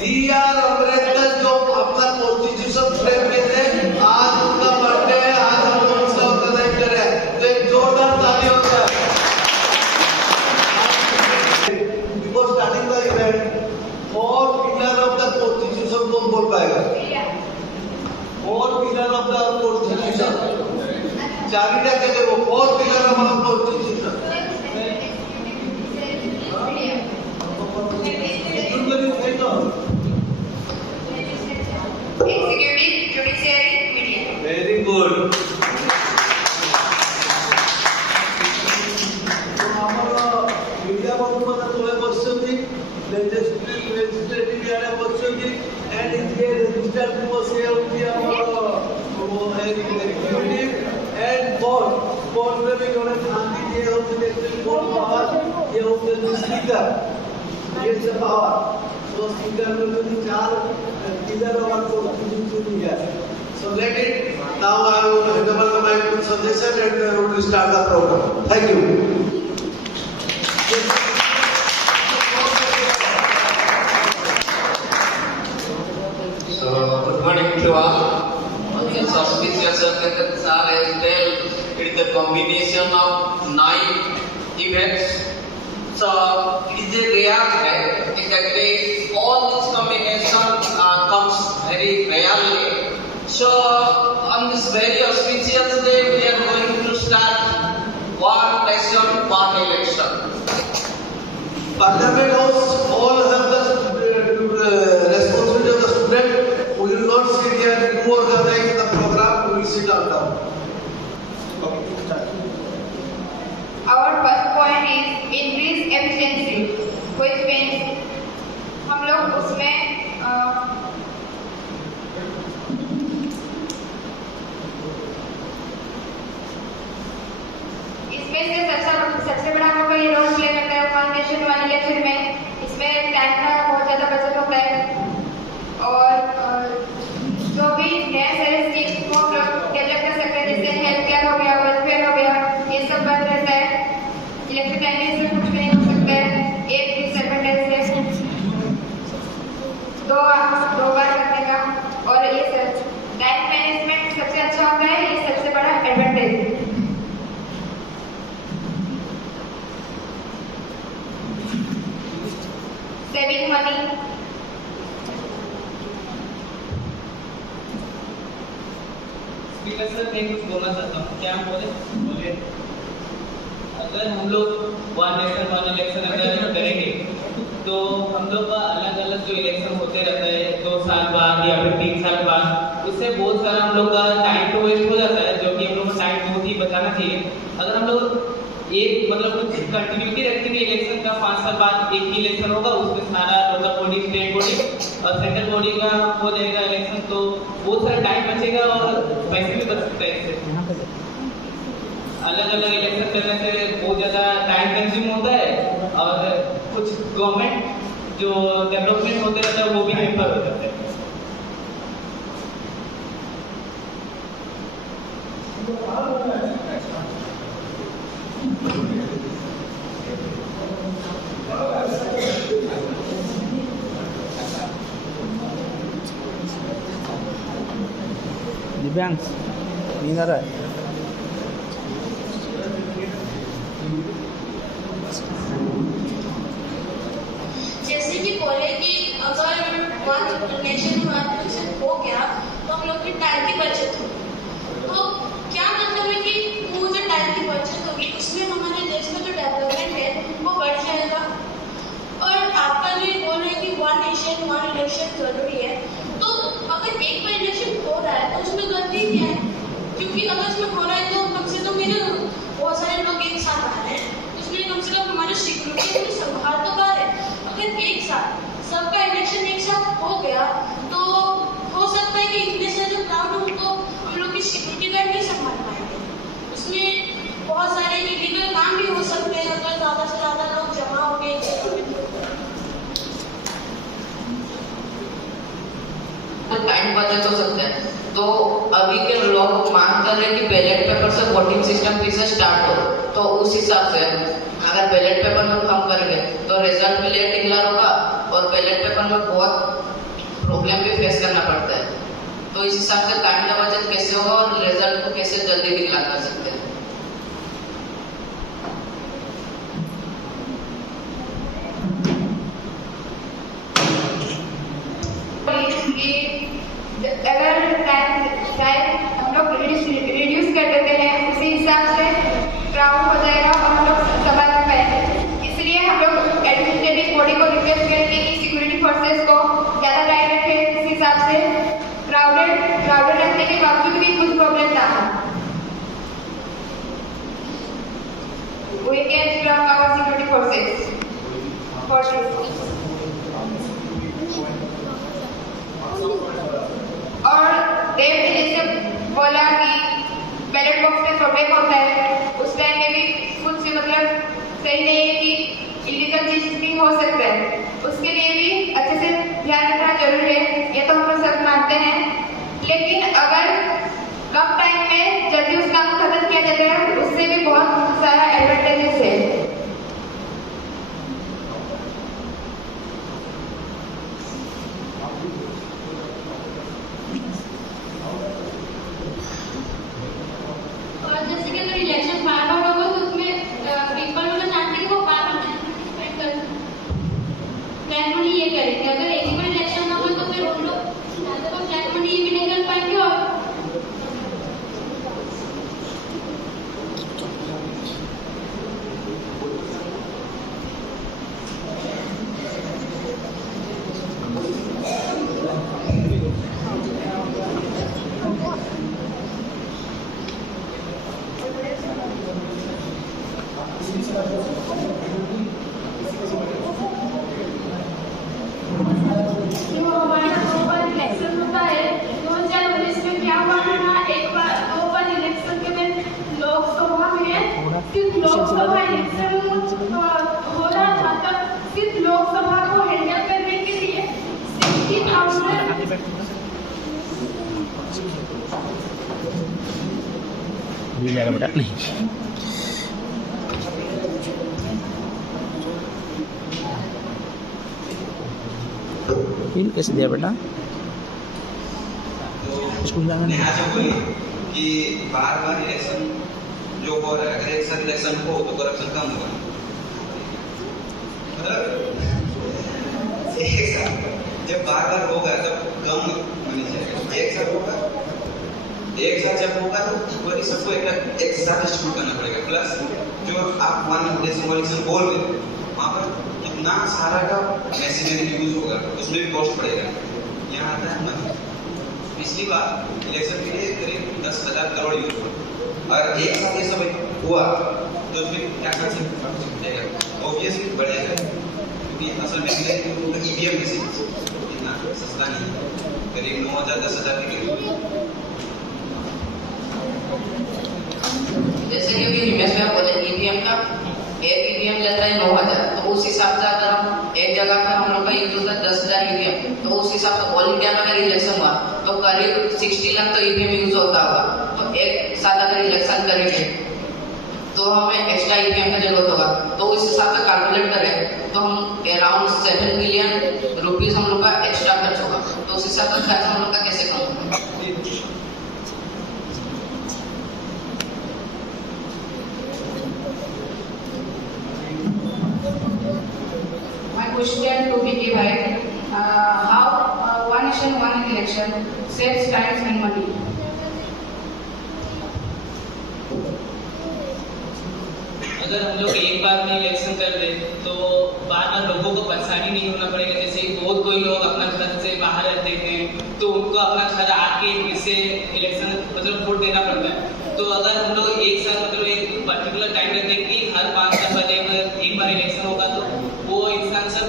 B.R. Ambedkar जो अपना constitution frame में थे, आज उनका बर्थडे है, आज हम लोग उसका ऑर्गेनाइज कर रहे हैं, तो एक जोरदार ताली हो जाए। Before starting the event, four pillar of the constitution कौन बोल पाएगा? Four pillar of the constitution. चारिटा कहते वो four pillar of our constitution. Executive, judiciary, media. Very good. तो हमारा मीडिया बंधुमान तुम्हें पश्चिमी लेजिस्लेटिव यानी पश्चिमी एंड इनके रजिस्टर्ड को से उनकी हमारा वो है एक्टिविटी एंड बोर्ड में भी उन्होंने ध्यान दिए होते हैं बोर्ड पावर ये होते हैं स्पीकर ये सब पावर तो स्पीकर में भी चार इधर और को चुनी है. So let it now I will hand over the mic to Sandesh and we will start the program. Thank you. So good morning to all. On this auspicious occasion, sir has told it is the combination of 9 events. So it is a rare day. Exactly all this combination comes very rarely. So on this very auspicious day, we are going to start one nation, one election. Parliament House all have the responsibility of the student. We will not sit here to organize the program. We will sit down. Okay, start. Our first point is increase efficiency, which means हम लोग उसमें इसमें से सबसे बड़ा हम लोग का ये रोल प्ले करता है वन नेशन वन इलेक्शन में. इसमें टाइम का बहुत ज़्यादा बचत होता है और जो भी नए सारे स्कीम को हम लोग डेवलप कर सकते हैं, जैसे हेल्थ केयर हो गया, वेलफेयर हो गया, ये सब बंद रहता है. इलेक्शन टाइम में इसमें कुछ भी नहीं हो सकता है. एक डिसएडवांटेज है दो बार करने का, और ये टाइम मैनेजमेंट सबसे अच्छा होता है, ये सबसे बड़ा एडवांटेज है. सेविंग मनी, स्पीकर सर मैं कुछ बोलना चाहता हूँ. क्या हम बोले? अगर हम लोग वन नेशन वन इलेक्शन अगर करेंगे तो हम लोग का अलग अलग जो इलेक्शन होते रहता है 2 साल बाद या फिर 3 साल बाद, उससे बहुत सारा हम लोग का टाइम तो वेस्ट हो जाता है, जो कि हम लोग को टाइम बहुत ही बचाना चाहिए. अगर हम लोग एक मतलब कुछ कंटिन्यूटी रखेंगे इलेक्शन का, 5 साल बाद एक ही इलेक्शन होगा, उसमें सारा लोकल बॉडी, स्टेट बॉडी और सेंट्रल बॉडी का हो जाएगा इलेक्शन, तो बहुत सारा टाइम बचेगा और पैसे भी बच सकते हैं. इससे अलग अलग इलेक्शन करने से बहुत ज़्यादा टाइम कंज्यूम होता है और कुछ गवर्नमेंट जो डेवलपमेंट होते रहता है वो भी हेम्पर हो जाता है. दिव्यांश नींद आ रहा है. जैसे कि बोले कि अगर वन नेशन वन इलेक्शन हो गया तो हम लोग की टाइम की बचत होगी. तो क्या मतलब है कि वो जो टाइम की बचत होगी उसमें हमारे देश का जो डेवलपमेंट है वो बढ़ जाएगा. और आपका जो ये बोल रहे हैं कि वन नेशन वन इलेक्शन जरूरी है, तो अगर एक बार इलेक्शन हो रहा है तो उसमें गलती क्या है? क्योंकि अगर उसमें हो रहा है तो कम से कम मेरे बहुत सारे लोग एक साथ आ रहे हैं, उसमें कम से कम हमारी सिक्योरिटी संभाल तो पा रहे. अगर एक साथ सबका इलेक्शन एक साथ हो गया तो हो सकता है कि इतने सारे क्राउड उनको हम लोग की सिक्योरिटी गार्ड नहीं संभाल पाएंगे. उसमें बहुत सारे इलीगल काम भी हो सकते हैं अगर ज़्यादा से ज़्यादा लोग जमा हो गए. टाइम बचत हो सकता है. तो अभी के लोग मांग कर रहे हैं कि बैलेट पेपर से वोटिंग सिस्टम फिर से स्टार्ट हो, तो उस हिसाब से अगर बैलेट पेपर में कम करेंगे तो रिजल्ट भी लेट डिक्लेयर होगा और बैलेट पेपर में बहुत प्रॉब्लम भी फेस करना पड़ता है। तो इस हिसाब से टाइम का बचत कैसे होगा और रिजल्ट को कैसे जल्दी निकाल कर सकते हैं। अगर टाइम हम लोग रिड्यूस कर देते हैं उसी हिसाब से क्राउड हो जाएगा और हम लोग सभा कर पाएंगे। इसलिए हम लोग एडमिनिस्ट्रेटिव बॉडी को रिक्वेस्ट करेंगे कि सिक्योरिटी फोर्सेस को ज़्यादा टाइम रखें, इस हिसाब से क्राउडेड रखने के बावजूद भी कुछ प्रॉब्लम ना हो। We can plug our security forces. और देव ने जैसे बोला कि बैलेट बॉक्स में प्रॉब्लम होता है, उस टाइम में भी कुछ मतलब सही नहीं है कि इलीगल चीजिंग हो सकता है, उसके लिए भी अच्छे से ध्यान रखना जरूरी है। ये तो हम लोग सब मानते हैं, लेकिन अगर कम टाइम में जल्दी उस काम को खत्म किया जाता है उससे भी बहुत सारा एडवांटेजेस है। और जैसे कि अगर इलेक्शन बार बार होगा तो उसमें पीपल होना चाहते हैं कि वो बार बार पार्टिसिपेट करें। फ्लैट मनी ये करेंगे, अगर एक ही बार इलेक्शन होगा तो फिर उन लोग ज़्यादा को फ्लैट मनी भी नहीं कर पाएंगे। जो हमारा 2 बार इलेक्शन होता है, 2019 में क्या हुआ था, 2 बार इलेक्शन के में लोकसभा में सिर्फ लोकसभा इलेक्शन हो रहा था, तब सिर्फ लोकसभा को हैंडल करने के लिए 60,000 ये मेरा बेटा नहीं फील कैसे दिया बेटा स्कूल जाना नहीं। ऐसा बोली कि बार बार इलेक्शन जो हो रहा है, अगर एक साथ इलेक्शन हो तो करप्शन कम होगा। मतलब एक साथ जब बार बार होगा तब कम होनी चाहिए। एक साथ जब होगा तो वही सबको एक साथ डिस्ट्रीब्यूट करना पड़ेगा। प्लस जो आप वन इलेक्शन बोल रहे वहाँ पर इतना सारा का मशीनरी यूज होगा, उसमें भी कॉस्ट पड़ेगा। यहाँ आता है मनी। पिछली बार इलेक्शन के लिए करीब 10,000 करोड़ यूज हुआ और एक साथ ये सब हुआ तो फिर क्या कर सकते हैं, ऑब्वियसली बढ़ेगा, क्योंकि असल मशीनरी ईवीएम मशीन इतना सस्ता नहीं है, करीब 9,000 10,000 के करीब। जैसे कि अभी हिमेश में बोले ईवीएम का एक ईवीएम लेता है 9,000, तो उस हिसाब से अगर हम एक जगह पर हम लोग का यूज होता है 10,000 ईवीएम, तो उस हिसाब से ऑल इंडिया में अगर इलेक्शन हुआ तो करीब 60 लाख तो ईवीएम यूज होता होगा। तो एक साथ अगर इलेक्शन करेंगे तो हमें एक्स्ट्रा ईवीएम की जरूरत होगा, तो उस हिसाब से कैलकुलेट करें तो हम अराउंड 7 बिलियन रुपीज हम लोग का एक्स्ट्रा खर्च होगा। तो उस हिसाब से खर्च हम लोग का कैसे कम होगा। Question to be divided. How one nation, one election saves time and money. अगर हम लोग एक बार में इलेक्शन कर दे तो बार बार लोगों को परेशानी नहीं होना पड़ेगा। जैसे बहुत कोई लोग अपना घर से बाहर रहते हैं तो उनको अपना घर आके फिर से इलेक्शन मतलब वोट देना पड़ता है। तो अगर हम लोग एक साथ मतलब एक पर्टिकुलर टाइम रखते हैं कि हर 5 साल बाद एक बार इलेक्शन होगा तो वो इंसान सब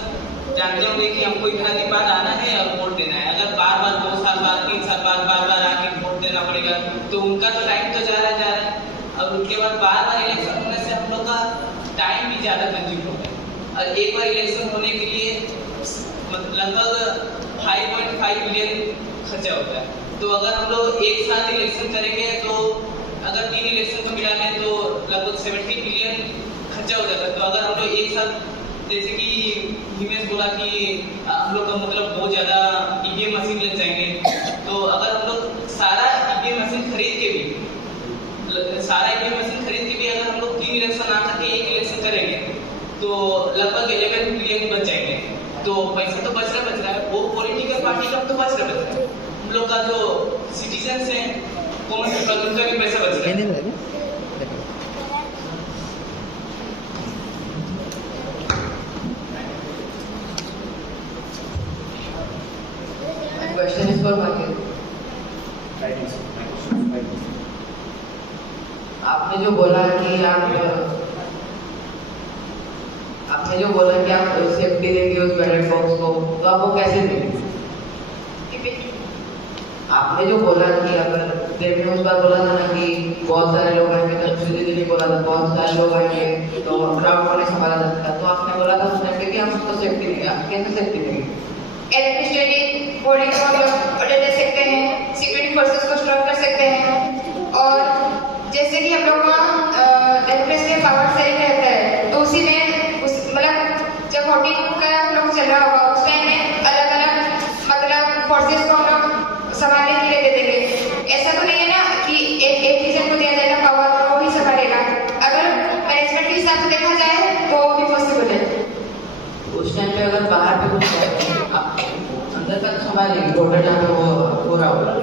जानते होंगे कि हमको इतना दिन बाद आना है और वोट देना है। अगर बार बार 2 साल बाद 3 साल बाद बार बार आके वोट देना पड़ेगा तो उनका तो टाइम तो जा रहा है और उनके बाद बार बार इलेक्शन होने से हम लोग का टाइम भी ज़्यादा कंज्यूम होता है। और एक बार इलेक्शन होने के लिए लगभग 5.5 बिलियन खर्चा होता है। तो अगर हम लोग एक साथ इलेक्शन करेंगे तो अगर 3 इलेक्शन को मिला लें तो लगभग 70 बिलियन खर्चा हो जाता है। तो अगर हम लोग एक साथ जैसे कि हिमेश बोला कि हम लोग का मतलब बहुत ज़्यादा ईवीएम मशीन पोलिटिकल पार्टी का तो बच रहा है, हम लोग का जो सिटीजन्स हैं कॉमन पीपल उनका भी पैसा बच रहा है। Question is for market. आपने जो बोला कि आप सेफ्टी देंगे उस बैलेट बॉक्स को, तो आप वो कैसे देंगे? आपने जो बोला कि अगर देवने उस बार बोला था ना कि बहुत सारे लोग आएंगे, तब दीदी ने बोला था बहुत सारे लोग आएंगे तो क्राउड को नहीं संभाला जा सकता, तो आपने बोला था उस टाइम पे कि हम उसको सेफ्टी देंगे। आप कैसे सेफ्टी देंगे? एडमिनिस्ट्रेटिव बॉडी को हम लोग ऑर्डर दे सकते हैं, सिक्योरिटी फोर्सेस को स्ट्रॉन्ग कर सकते हैं, और जैसे कि हम लोग वहाँ एयरप्रेस के पावर सेलिंग रहता है, तो उसी में मतलब जब वोटिंग का हम लोग चल रहा होगा उस टाइम में अलग अलग मतलब फोर्सेस को हम लोग संभालने के लिए दे देंगे। ऐसा तो नहीं है ना कि एक रीजन को दिया जाएगा पावर और वो ही संभालेगा। अगर मैनेजमेंट के हिसाब से देखा जाए तो भी पॉसिबल है। उस टाइम पे अगर बाहर पे कुछ अंदर तक संभालेगी बॉर्डर जहाँ पे वो हो रहा होगा,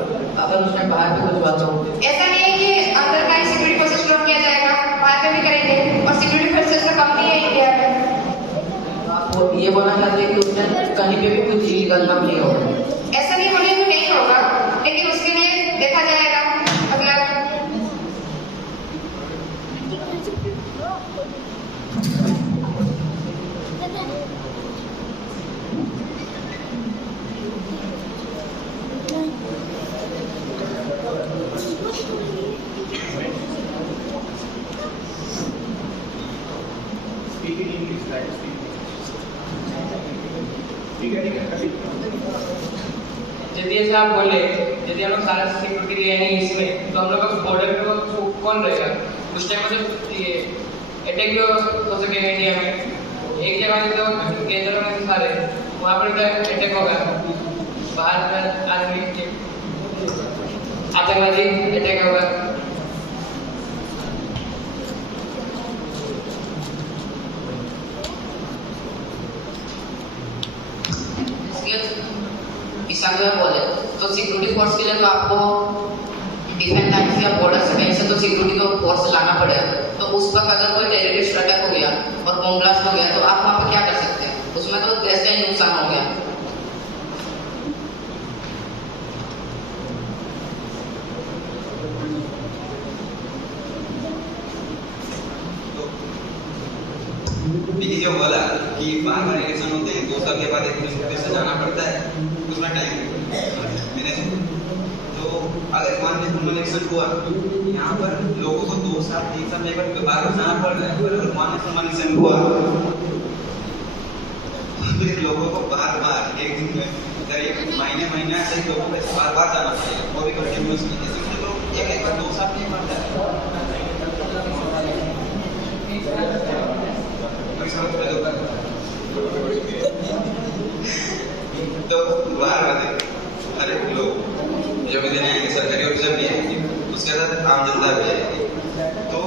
अगर उस टाइम बाहर पे कुछ बात हो, ऐसा नहीं है कि अंदर का ही सिक्योरिटी फोर्सेस स्ट्रॉन्ग किया जाएगा, बाहर पे भी करेंगे, और सिक्योरिटी फोर्सेस का कम नहीं है इंडिया में। आप ये बोलना चाहते हैं कि उस टाइम कहीं पे भी कुछ इलीगल काम नहीं होगा? ऐसा नहीं बोले तो नहीं होगा, लेकिन उसके लिए देखा जाएगा। मतलब यदि ऐसे आप बोले, यदि हम लोग सारा सिक्योरिटी दिया नहीं इसमें, तो हम लोग का बॉर्डर पे कौन रहेगा? उस टाइम मतलब ये अटैक भी हो सकेगा इंडिया में। एक जगह में तो केंद्र में सारे वहाँ पर अटैक होगा, बाहर में आदमी आतंकवादी अटैक होगा। बोले तो सिक्योरिटी फोर्स के लिए तो आपको डिफेंस लाइन या बॉर्डर से कहीं से तो सिक्योरिटी को फोर्स लाना पड़ेगा। तो उस वक्त अगर कोई टेररिस्ट अटैक हो गया और बम ब्लास्ट हो गया तो आप वहाँ पे क्या कर सकते हैं? उसमें तो देश का ही नुकसान हो गया। जो बोला कि बार बार इलेक्शन होते हैं, 2 साल के बाद एक फिर से जाना पड़ता है, उसमें टाइम मैंने तो अगर मान लीजिए ह्यूमन इलेक्शन हुआ, यहाँ पर लोगों को 2 साल 3 साल में बार जाना पड़ रहा है, अगर मान लीजिए ह्यूमन इलेक्शन हुआ फिर लोगों को बार बार एक दिन में करीब महीने से लोगों को बार बार जाना पड़ेगा, वो भी कंटिन्यूसली। जैसे लोग एक बार 2 साल नहीं पड़ता है तो बाहर अरे लोग जो भी देने आएंगे, सरकारी ऑफिसर भी आएंगे, उसके साथ आम जनता भी आएगी, तो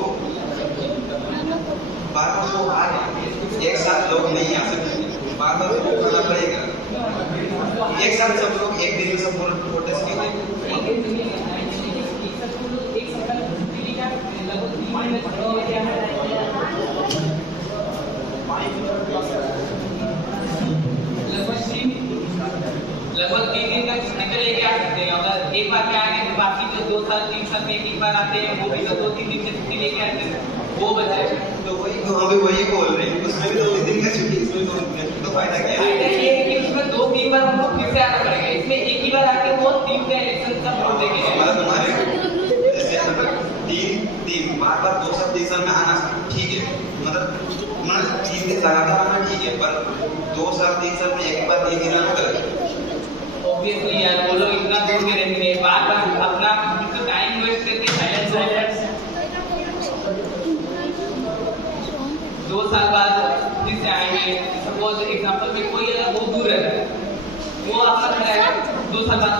बार बार वो आ रहे एक साथ लोग नहीं आ सकते, बार बार वो करना पड़ेगा। एक साथ सब लोग एक दिन में सब प्रोटेस्ट करेंगे। लगभग 3 दिन तक छुट्टी लेके आ सकते हैं। अगर एक बार में आ गए तो बाकी जो 2 साल 3 साल में एक बार आते हैं, वो भी तो 2-3 दिन से छुट्टी लेके आते हैं, वो बचे। तो वही बोल रहे हैं, उसमें भी 2 दिन का छुट्टी, इसमें 2 दिन का, तो फायदा क्या है? फायदा ये है कि उसमें 2-3 बार हमको फिर से आना पड़ेगा, इसमें एक ही बार आके वो 3 का इलेक्शन का वोट देंगे। मतलब तुम्हारे जैसे 3 बार 2 साल 3 साल में आना ठीक है, मतलब 3 दिन लगातार आना ठीक है, पर 2 साल 3 साल में एक बार 3 दिन आना गलत। ऑब्वियसली यार, वो लोग इतना दूर के रहेंगे, बार बार अपना तो टाइम वेस्ट करके साइलेंस 2 साल बाद फिर से आएंगे। सपोज एग्जांपल में कोई अगर बहुत दूर रहता है, वो अपना खड़ा है 2 साल बाद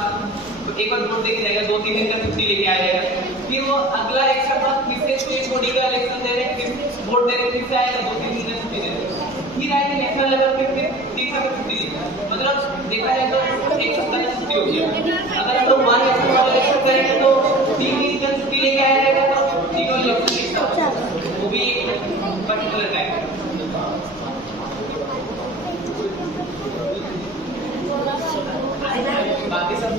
तो एक बार वोट देके जाएगा, 2-3 दिन का छुट्टी लेके आ जाएगा, फिर वो अगला एक साल बाद फिर से स्टेट बॉडी का इलेक्शन दे रहे, फिर वोट देने फिर से आएगा, 2-3 दिन का छुट्टी दे रहे, फिर आएंगे नेशनल लेवल पे, फिर 3 साल की छुट्टी देगा। मतलब देखा जाए तो एक बाकी सब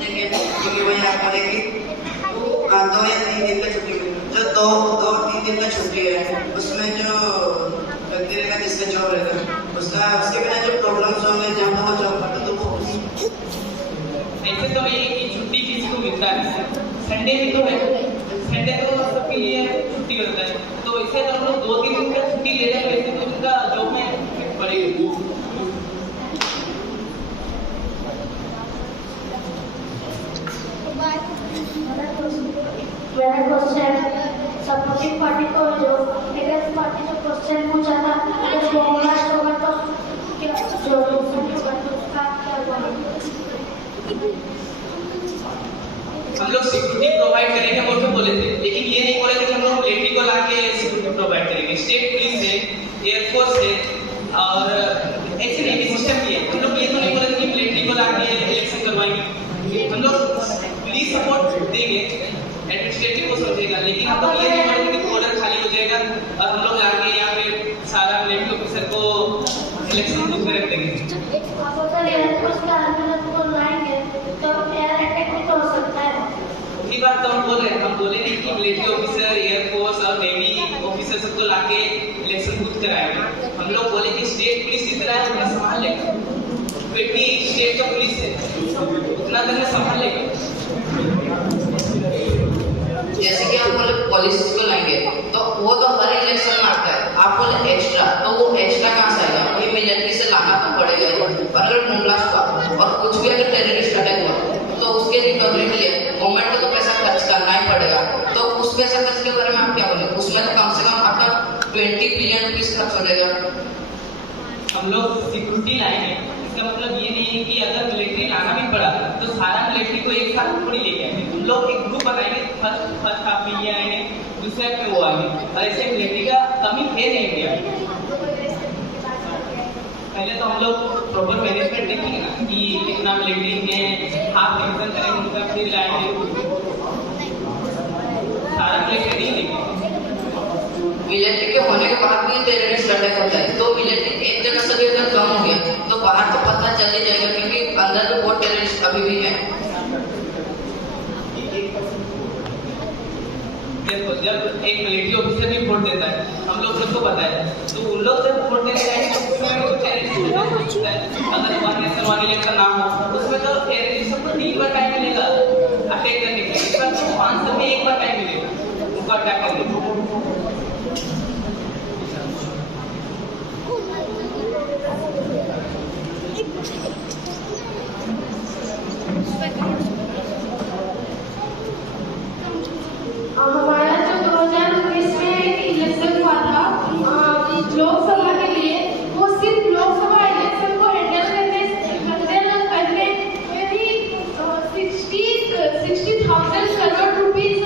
देखिए क्योंकि वही आप बोलेंगे 2 या 3 दिन का छुट्टी जो 2-3 दिन का छुट्टी है उसमें जो व्यक्ति रहेगा जिसका जॉब रहेगा उसके बिना जो प्रॉब्लम्स होंगे जहाँ पर वो जॉब करता तो वो ऐसे तो ये कि छुट्टी किसी को मिलता है संडे भी तो है संडे तो सबके लिए छुट्टी होता है तो इससे अगर हम लोग 2-3 दिन का छुट्टी ले रहे हैं तो उनका जॉब में इफेक्ट पड़ेगी। मेरा क्वेश्चन सपोर्टिंग पार्टी को जो अगेंस्ट पार्टी जो क्वेश्चन पूछा था अगर वो ब्लास्ट होगा तो क्या जो होगा तो उसका क्या होगा? हम लोग सिक्योरिटी प्रोवाइड करेंगे बोल के बोले थे लेकिन ये नहीं बोले थे कि हम लोग मिलिट्री को लाके सिक्योरिटी प्रोवाइड करेंगे। स्टेट पुलिस है, एयरफोर्स है और ऐसे नेवी सिस्टम भी है। हम लोग ये तो नहीं बोले थे कि मिलिट्री को लाके इलेक्शन करवाएंगे। हम लोग पुलिस सपोर्ट देंगे, एडमिनिस्ट्रेटिव को समझेगा, लेकिन हम लोग ये नहीं बोले थे कि बॉर्डर खाली हो जाएगा और हम लोग आके यहाँ पे सारा मिलिट्री ऑफिसर को इलेक्शन बुक में रख देंगे। अगर एयरफोर्स का आर्मी को लाएंगे तो एयर अटैक भी तो हो सकता है। वही बात तो हम बोल रहे हैं। हम बोले नहीं कि मिलिट्री ऑफिसर, एयरफोर्स और नेवी ऑफिसर सबको लाके इलेक्शन बूथ कराएंगे। हम लोग बोले कि स्टेट पुलिस जितना है उतना संभाल लेगा। 20 स्टेट का पुलिस है उतना तक संभाल लेगा। जैसे कि आप बोले पुलिस को लाएंगे तो वो तो हर इलेक्शन में आता है। आप बोले एक्स्ट्रा तो वो एक्स्ट्रा कहाँ से आएगा? वही मिलिट्री से लाना तो पड़ेगा। और अगर ब्लास्ट हुआ और कुछ भी अगर टेररिस्ट अटैक हुआ तो उसके रिकवरी के लिए गवर्नमेंट को तो पैसा खर्च करना ही पड़ेगा। तो उस पैसा खर्च के बारे में आप क्या बोलेंगे? उसमें तो कम से कम आपका 20 बिलियन रुपीज खर्च हो जाएगा। हम लोग सिक्योरिटी लाएंगे, इसका मतलब ये नहीं है कि अगर मिलिट्री लाना भी पड़ा तो सारा मिलिट्री को एक साथ थोड़ी लेके आएंगे। हम लोग एक ग्रुप बनाएंगे, फर्स्ट हाफ में ये आएंगे, दूसरे पे वो आएंगे और ऐसे मिलिट्री का कमी है नहीं इंडिया। पहले तो हम लोग प्रॉपर मैनेजमेंट देखेंगे ना कि कितना मिलिट्री है, हाफ डिवीजन करेंगे उनका, फिर लाएंगे सारा मिलिट्री नहीं देखेंगे। मिलिट्री के होने के बाद भी टेररिस्ट अटैक होता है तो मिलिट्री एक जगह से भी अगर कम हो गया तो बाहर तो पता चल ही जाएगा क्योंकि अंदर तो बहुत टेररिस्ट अभी भी है। जब एक मिलिट्री ऑफिसर भी वोट देता है, हम लोग सबको पता है, तो उन लोग जब वोट देने जाएंगे तो टेररिस्ट अगर वन इलेक्शन ना हो उसमें तो टेररिस्ट सबको 3 बार टाइम मिलेगा अटैक करने के लिए। 5 साल में 1 बार टाइम मिलेगा उनको अटैक करने के लिए। हमारा जो 2019 में इलेक्शन हुआ था लोकसभा के लिए, वो सिर्फ लोकसभा इलेक्शन को हैंडल करने में भी 60,000 करोड़ रुपीस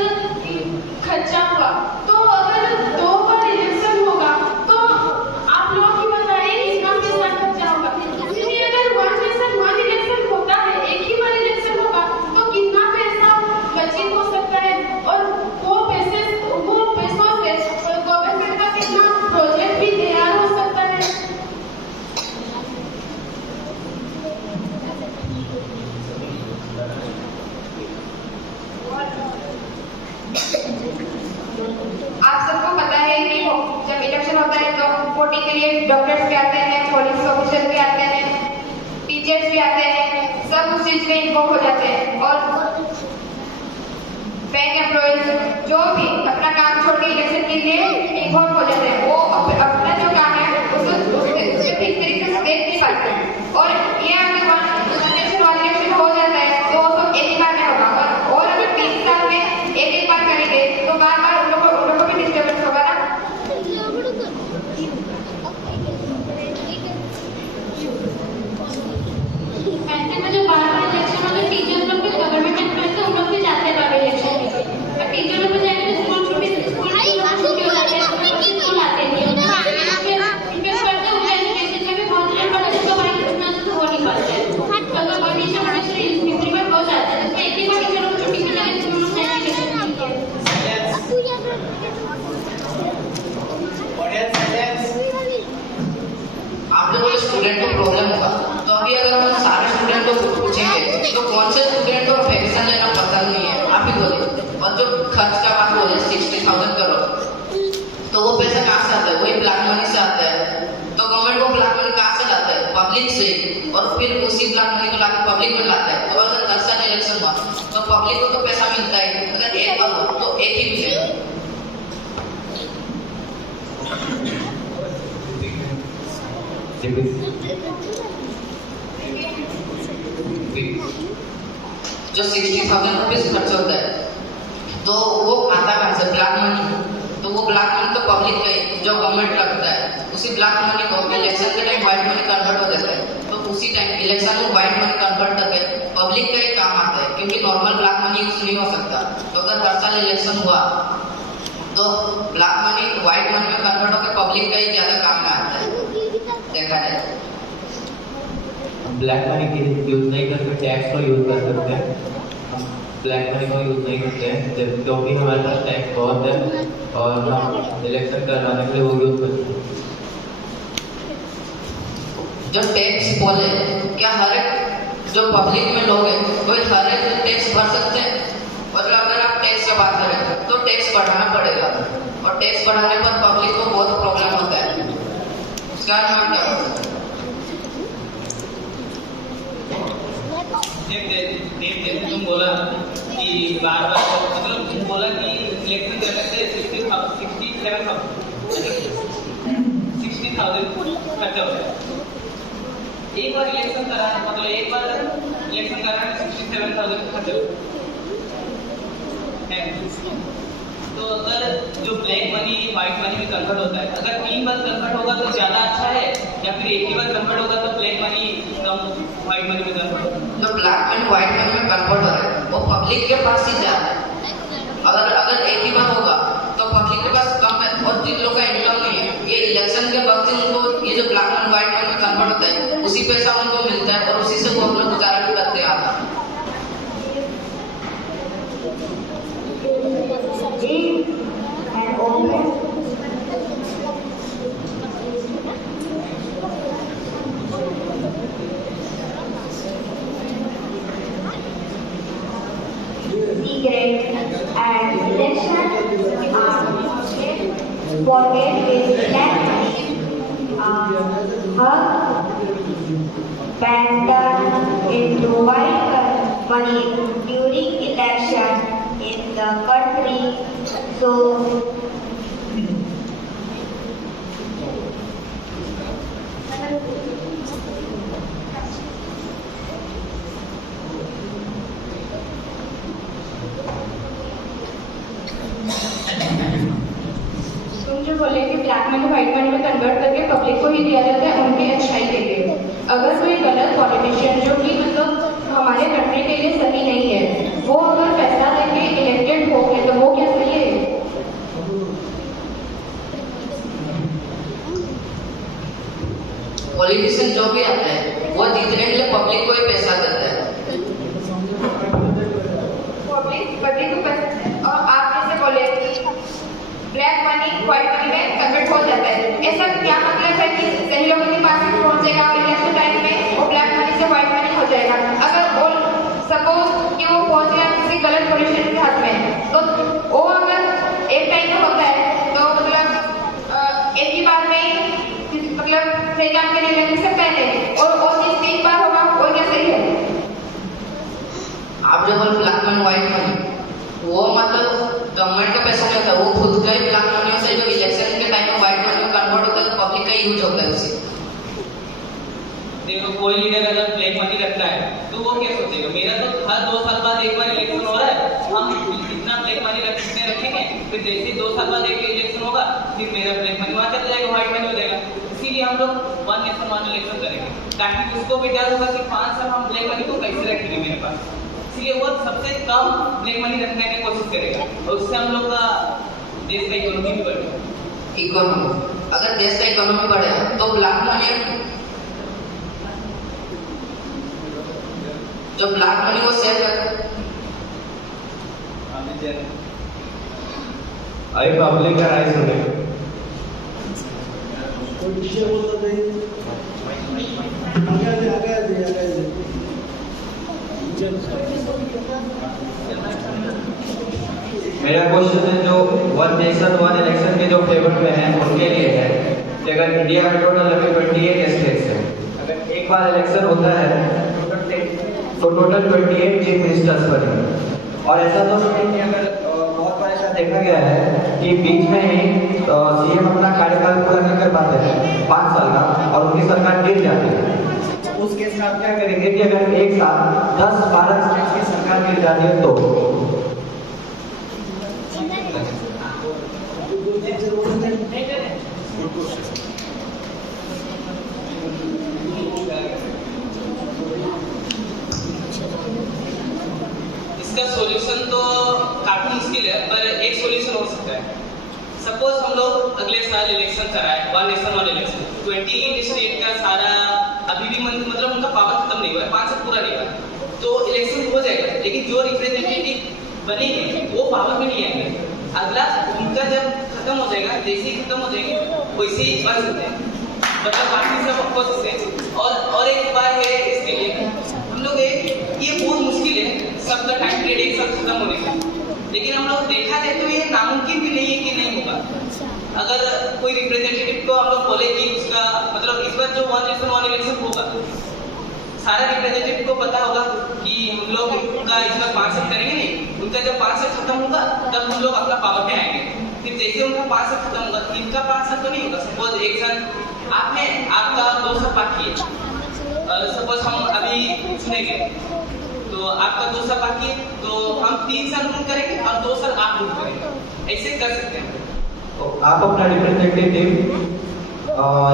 खर्चा हुआ। तो अगर 2 बार इलेक्शन होगा तो आप लोग ही बताइए इतना कितना खर्चा होगा। इसलिए अगर 1 इलेक्शन होता है, एक ही बार इलेक्शन होगा तो कितना पैसा बचत हो सकता है और वो पैसों से गवर्नमेंट का कितना प्रोजेक्ट भी तैयार हो सकता है। आप सबको पता है कि जब इलेक्शन होता है तो वोटिंग के लिए डॉक्टर्स भी आते हैं, पुलिस ऑफिसर भी आते हैं, टीचर्स भी आते हैं, सब उस चीज में इन्वॉल्व हो जाते हैं और बैंक एम्प्लॉयज जो भी अपना काम छोड़ के इलेक्शन के लिए इन्वॉल्व हो जाते हैं। वो अपना जो काम है उसको ठीक तरीके से देख नहीं पाते और ये अगर 1 इलेक्शन हो जाता है तो वो सब एक ही बार में होगा और अगर 3 साल में एक बार करेंगे तो बार बार उन लोगों को भी डिस्टर्बेंस होगा ना। ऐसे में जो बार-बार इलेक्शन वाले टीचर्स लोग भी गवर्नमेंट एम्प्लॉयज उन लोग भी जाते हैं बार इलेक्शन में। टीचर लोग जाएंगे तो स्कूल छुट्टी हो जाती है, स्कूल आते हैं। स्टूडेंट को प्रॉब्लम होगा। तो अभी अगर हम सारे स्टूडेंट को पूछेंगे तो कौन से स्टूडेंट को वैक्सीन लेना पसंद नहीं है, आप ही बोलिए। और जो खर्च का बात बोले 60,000 करोड़, तो वो पैसा कहाँ से आता है? वही ब्लैक मनी से आता है। तो गवर्नमेंट को ब्लैक मनी कहाँ से लाता है? पब्लिक से, और फिर उसी ब्लैक मनी को लाकर पब्लिक में लाता है। तो अगर 10 साल इलेक्शन हुआ तो पब्लिक को तो पैसा मिलता है, अगर एक बार हुआ तो एक ही मिलेगा। जो 60,000 रुपीज खर्च होता है तो वो आता कहाँ से? Black money. तो वो ब्लैक मनी तो पब्लिक का जो गवर्नमेंट लगता है, उसी ब्लैक मनी को इलेक्शन के टाइम व्हाइट मनी कन्वर्ट हो जाता है। तो उसी टाइम इलेक्शन में व्हाइट मनी कन्वर्ट करके पब्लिक का ही काम आता है, क्योंकि नॉर्मल ब्लैक मनी यूज नहीं हो सकता। तो अगर हर साल इलेक्शन हुआ तो ब्लैक मनी व्हाइट मनी में कन्वर्ट होकर पब्लिक का ही ज्यादा काम में आता है, देखा जाए। ब्लैक मनी की यूज नहीं करके टैक्स को यूज कर सकते हैं। हम ब्लैक मनी को यूज नहीं करते हैं क्योंकि हमारे पास टैक्स बहुत है और हम इलेक्शन करवाने के लिए वो यूज करते हैं। जो टैक्स बोले, क्या हर एक जो पब्लिक में लोग हैं वो हर एक टैक्स भर सकते हैं? और अगर आप टैक्स की बात करें तो टैक्स बढ़ाना पड़ेगा, और टैक्स बढ़ाने पर पब्लिक को बहुत प्रॉब्लम होता है। इसका नाम क्या होता है? तुम बोला कि बार बार, मतलब तुम बोला कि इलेक्शन करने से 60,000 खर्चा होता है। एक बार इलेक्शन कराना, मतलब एक बार इलेक्शन कराना 67,000 खर्चा होता है। तो अगर जो ब्लैक मनी व्हाइट मनी में कन्वर्ट होता है, अगर 3 बार कन्वर्ट होगा तो ज्यादा अच्छा है, या फिर एक ही बार कन्वर्ट होगा तो ब्लैक मनी कम व्हाइट मनी में कन्वर्ट होगा? तो ब्लैक मनी व्हाइट मनी में कन्वर्ट हो रहा है, वो पब्लिक के पास ही जा रहा है। अगर एक ही बार होगा तो पब्लिक के पास कम है, और जिन लोग का इनकम नहीं है, ये इलेक्शन के वक्त ही उनको ये जो ब्लैक मनी व्हाइट मनी में कन्वर्ट होता है उसी पैसा उनको मिलता है, और उसी से वो अपना गुजारा भी करते आ रहा है। Secret and election are forget with black pattern into white money during election in the country. So जो बोले कि ब्लैक मनी व्हाइट मनी में कन्वर्ट करके पब्लिक को ही दिया जाता है उनकी अच्छाई के लिए। अगर कोई गलत पॉलिटिशियन जो कि मतलब हमारे कंट्री के लिए सही नहीं है, वो अगर पैसा देके इलेक्टेड हो गए तो वो क्या सही है? पॉलिटिशियन जो भी आता है वो जीतने के लिए पब्लिक को ही पैसा देता है। पब्लिक को पैसा, और आप जैसे बोले कि ब्लैक मनी व्हाइट मनी में कन्वर्ट हो जाता है, ऐसा क्या मतलब है कि सही लोगों के पास पहुंचेगा और इलेक्शन टाइम में वो ब्लैक मनी से व्हाइट मनी हो जाएगा? अगर वो सपोज कि वो पहुंच गया किसी गलत पॉलिटिशियन के हाथ में, तो वो अगर एक टाइम में होता है तो मतलब एक ही बार में मतलब सही काम के लिए लग सकता है, और वो चीज 3 बार होगा, वो क्या सही है? आप जो बोल ब्लैक मनी व्हाइट मनी, वो मतलब गवर्नमेंट का पैसा नहीं होता, वो खुद का ही ब्लैक मनी होता है जो इलेक्शन के टाइम में व्हाइट मनी में कन्वर्ट होता है, तो पब्लिक का यूज होता है उसे। देखो कोई लीडर अगर ब्लैक मनी रखता है तो वो क्या सोचेगा, मेरा तो हर 2 साल बाद एक बार इलेक्शन हो रहा है, हम इतना ब्लैक मनी रखेंगे, फिर जैसे 2 साल बाद एक इलेक्शन होगा फिर मेरा ब्लैक मनी वहां चला जाएगा, व्हाइट मनी हो जाएगा। इसीलिए हम लोग 1 नेशन 1 इलेक्शन करेंगे, ताकि उसको भी डर होगा कि 5 साल हम ब्लैक मनी को कैसे रखेंगे मेरे पास। इसलिए वो सबसे कम ब्लैक मनी रखने की कोशिश करेगा, और उससे हम लोग का देश का इकोनॉमी भी बढ़ेगा। इकोनॉमी, अगर देश का इकोनॉमी बढ़ेगा तो ब्लैक मनी, जो ब्लैक मनी वो सेव कर। अभी पब्लिक का राय सुने। कोई पीछे बोलता नहीं। मेरा क्वेश्चन है जो वन नेशन वन इलेक्शन के जो फेवर में है उनके लिए है कि अगर इंडिया में टोटल अभी 28 स्टेट्स है, अगर एक बार इलेक्शन होता है तो टोटल 28 चीफ मिनिस्टर्स बनेंगे। और ऐसा तो नहीं कि अगर बहुत बार ऐसा देखा गया है कि बीच में ही सीएम अपना कार्यकाल पूरा नहीं कर पाते हैं 5 साल का और उनकी सरकार गिर जाती है। उस केस में आप क्या करेंगे कि अगर एक साथ 10-12 स्टेट्स की सरकार गिर जाती है तो इसका सॉल्यूशन तो काफी मुश्किल है, पर एक सॉल्यूशन हो सकता है। सपोज हम लोग अगले साल इलेक्शन कराए, one nation one election, 28 state का सारा अभी भी मतलब उनका पावर खत्म नहीं हुआ है, 5 साल पूरा नहीं हुआ है, तो इलेक्शन हो जाएगा, लेकिन जो रिप्रेजेंटेटिव बनेंगे वो पावर में नहीं आएंगे। अगला उनका जब खत्म हो जाएगा, जैसे ही खत्म हो जाएंगे वैसे ही बन सकते हैं, मतलब बाकी सब हो सकते हैं। और एक उपाय है इसके लिए, हम लोग ये बहुत मुश्किल है सबका टाइम पीरियड एक साथ खत्म होने का, लेकिन हम लोग देखा जाए तो ये नामुमकिन भी नहीं है कि नहीं होगा। अगर कोई रिप्रेजेंटेटिव को हम लोग बोले कि उसका मतलब इस बार जो वन नेशन वन इलेक्शन होगा, सारा रिप्रेजेंटेटिव को पता होगा कि हम लोग उनका इस बार 5 साल करेंगे नहीं, उनका जब 5 साल खत्म होगा तब हम लोग अपना पावर में आएंगे। फिर जैसे उनका 5 साल खत्म होगा, इनका 5 साल तो नहीं होगा। सपोज एक साल आपका 2 साल बाकी है, सपोज हम अभी चुनेंगे तो आपका 2 साल बाकी है, तो हम 3 साल रूल करेंगे और 2 साल आप रूल करेंगे, ऐसे कर सकते हैं। तो आप अपना रिप्रेजेंटेटिव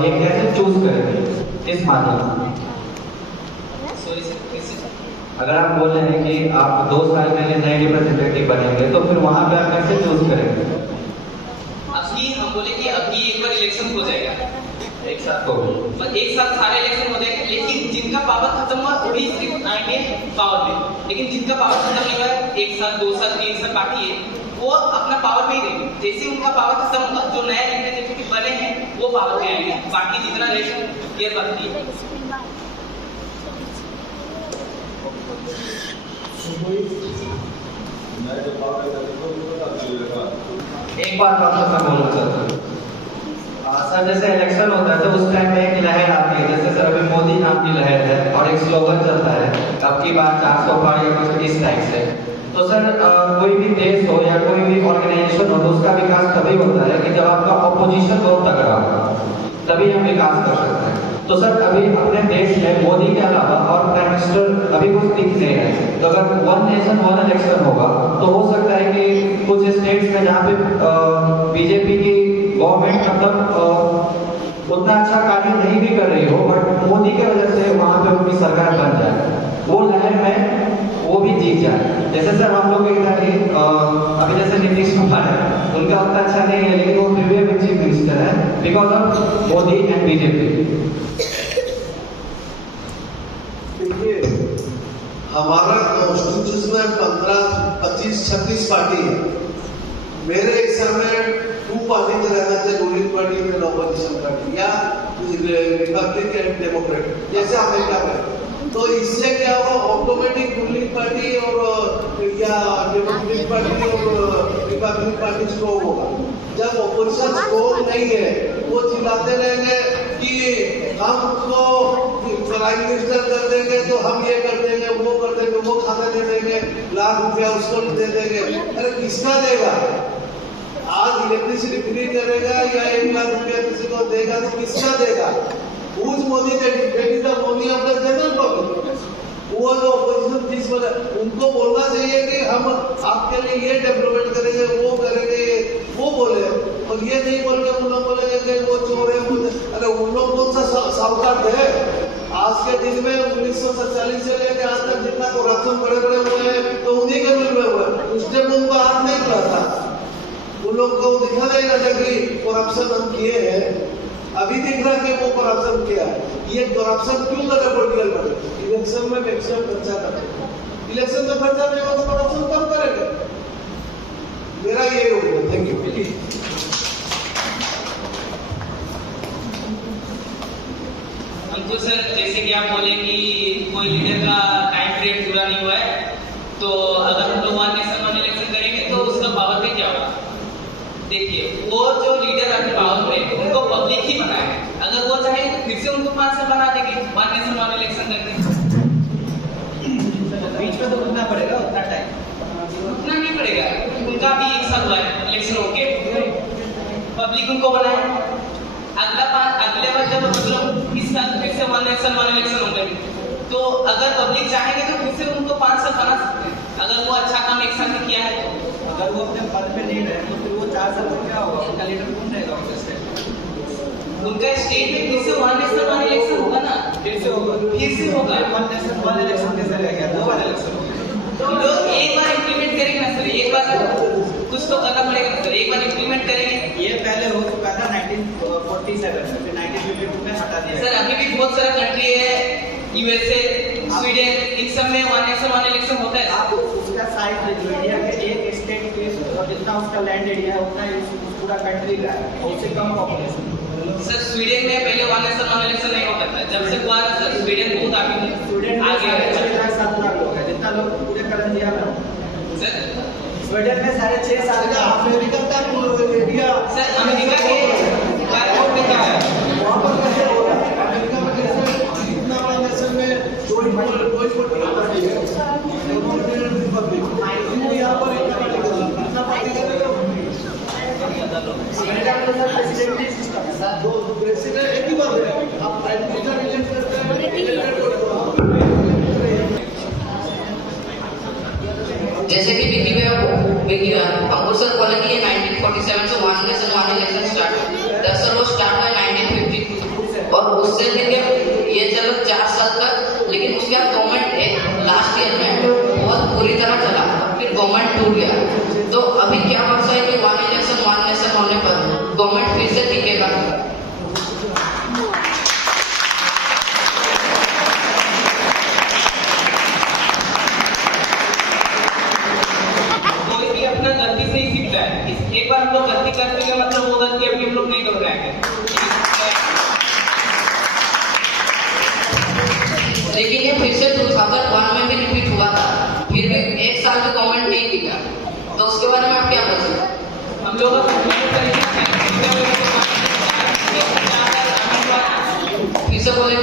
ये कैसे चूज करेंगे इस माध्यम से? अगर आप बोल रहे हैं कि आप 2 साल के लिए नए रिप्रेजेंटेटिव बनेंगे तो फिर वहां पे आप कैसे चूज करेंगे? अभी हम बोले कि अभी एक बार इलेक्शन हो जाएगा, एक साथ हो, एक साथ सारा इलेक्शन हो जाएगा, लेकिन जिनका पावर खत्म हुआ वही सिर्फ आएंगे पावर में, लेकिन जिनका पावर खत्म नहीं हुआ है, 1 साल 2 साल 3 साल बाकी है, वो अपना पावर में ही रहेंगे। जैसे उनका पावर खत्म होगा, जो नया रिप्रेजेंटेटिव बने हैं वो पावर में आएंगे, बाकी जितना रेस्ट ये बाकी है। एक बात आप सबसे बोलना चाहता हूँ सर, जैसे इलेक्शन होता है तो उस टाइम में एक लहर आती है, जैसे सर अभी मोदी नाम की लहर है और एक स्लोगन चलता है अब की बार 400 पार या कुछ इस टाइप से। तो सर कोई भी देश हो या कोई भी ऑर्गेनाइजेशन हो तो उसका विकास तभी होता है कि जब आपका ऑपोजिशन बहुत तगड़ा हो, तभी हम विकास कर सकते हैं। तो सर अभी अपने देश में मोदी के अलावा और प्राइम मिनिस्टर अभी कुछ दिख नहीं है, तो अगर वन नेशन वन इलेक्शन होगा तो हो सकता है कि कुछ स्टेट्स में जहाँ पे बीजेपी की गवर्नमेंट मतलब उतना अच्छा कार्य नहीं भी कर रही हो, बट मोदी की वजह से वहाँ पे उनकी सरकार बन जाए, वो लहर में वो भी जीत जाए। जैसे सर हम लोग इधर ही अभी जैसे नीतीश कुमार है, उनका उतना अच्छा नहीं है लेकिन वो फिर भी अभी चीफ मिनिस्टर है because of Modi and BJP. हमारा कॉन्स्टिट्यूशन में 15, 25, 26 पार्टी है। मेरे हिसाब में 2 पार्टी रहना चाहिए, ruling party and opposition party, या रिपब्लिक एंड डेमोक्रेटिक जैसे अमेरिका में। तो इससे क्या होगा, ऑटोमेटिक रूलिंग पार्टी और या डेमोक्रेटिक पार्टी और रिपब्लिक पार्टी स्ट्रोंग होगा। जब ऑपोजिशन स्ट्रोंग नहीं है वो चिल्लाते रहेंगे कि हम उसको प्राइम मिनिस्टर कर देंगे तो हम ये कर देंगे, वो कर देंगे, वो खाता दे देंगे, लाख रुपया उसको दे देंगे। अरे किसका देगा? आज इलेक्ट्रिसिटी फ्री करेगा या 1 लाख रुपया किसी को देगा तो किसका देगा? Who's Modi is the money of the general public. वो जो ऑपोजिशन चीज बोले उनको बोलना चाहिए कि हम आपके लिए ये डेवलपमेंट करेंगे, वो करेंगे, वो बोले, और ये नहीं बोल के उन लोग बोलेंगे कि वो चोर है। अरे उन लोग कौन सा साहूकार थे? आज के दिन में 1947 से लेकर आज तक जितना करप्शन बड़े बड़े हुए हैं तो उन्हीं के मिल में हुए, उस टाइम उनको हाथ नहीं खुला था। उन लोग को दिखा नहीं रहा कि करप्शन हम किए हैं, अभी दिख रहा कि वो करप्शन किया। ये करप्शन क्यों कर रहे पॉलिटिकल पार्टी? इलेक्शन में मैक्सिमम खर्चा करते, इलेक्शन में खर्चा नहीं होगा तो करप्शन कम करेंगे। मेरा ये होगा। Thank you. हमको सर जैसे कि आप बोले कि कोई लीडर का टाइम पीरियड पूरा नहीं हुआ है, तो अगर हम लोग वन नेशन वन इलेक्शन करेंगे तो उसका पावर पे क्या होगा? देखिए, वो जो लीडर अभी पावर में उनको पब्लिक ही बनाए, अगर वो चाहे फिर से उनको 5 साल बना देंगे वन नेशन वन इलेक्शन करके। बीच में तो रुकना पड़ेगा उतना टाइम, रुकना नहीं पड़ेगा, उनका भी 1 साल हुआ है इलेक्शन होके, पब्लिक उनको बनाए, अगले बार जब मतलब इस साल फिर से वन नेशन वन इलेक्शन होंगे, तो अगर पब्लिक चाहेंगे तो फिर से उनको 5 साल बना सकते हैं, अगर वो अच्छा काम 1 साल में किया है तो। अगर वो अपने पद पे नहीं रहे तो फिर वो 4 साल में क्या होगा? उनका लीडर कौन रहेगा उनका स्टेट? उनका स्टेट में फिर से वन नेशन वन इलेक्शन होगा ना, फिर से होगा। वन नेशन वन इलेक्शन कैसे रह गया? 2 बार इलेक्शन हो गया। हम लोग एक बार इम्प्लीमेंट करेंगे ना सर, एक बार कुछ तो करना पड़ेगा ना सर, एक बार इम्प्लीमेंट करेंगे। ये पहले हो चुका था 1947 में, फिर 1952 में हटा दिया। सर अभी भी बहुत सारा कंट्री है, यूएसए, स्वीडन, इन सब में वन नेशन वन इलेक्शन होता है। आप उसका साइज देख लो, इंडिया के एक स्टेट के जितना उसका लैंड एरिया है उतना ही पूरा कंट्री का है, उससे कम पॉपुलेशन। सर स्वीडन में पहले वन नेशन वन इलेक्शन नहीं होता था, जब से हुआ ना सर स्वीडन बहुत आगे है। 6.5-7 लाख लोग हैं, जितना लोग पूरे कर इंडिया में। सर स्वीडन में 6.5-7 लाख। अमेरिका का एरिया, सर अमेरिका के एयरपोर्ट पे क्या है? वहाँ पर कैसे होगा? अमेरिका में कैसे इतना बड़ा नेशन में कोई पार्टी है, यहाँ पर इतना पार्टी करेगा। अमेरिका में सर प्रेसिडेंटली सिस्टम है सर। तो प्रेसिडेंट एक ही बात है, आप प्राइम मिनिस्टर इलेक्ट करते हैं, जैसे कि अंकुर सर बोले कि ये 1947 से one nation one election start हुआ। दरअसल वो स्टार्ट हुआ 1952 और उससे लेके ये चलो 4 साल तक, लेकिन उसके बाद गवर्नमेंट लास्ट ईयर में बहुत बुरी तरह चला, फिर गवर्नमेंट टूट गया। तो अभी क्या भरोसा है कि वन इलेक्शन वन नेशन होने पर गवर्नमेंट फिर से टिकेगा? एक बार हम लोग गलती करते हैं, मतलब वो गलती अभी हम लोग नहीं दोहराएंगे। लेकिन ये फिर से 2001 में भी रिपीट हुआ था, फिर भी 1 साल भी गवर्नमेंट नहीं दिया, तो उसके बारे में आप क्या बोल सकते हैं? हम लोग फिर से बोले,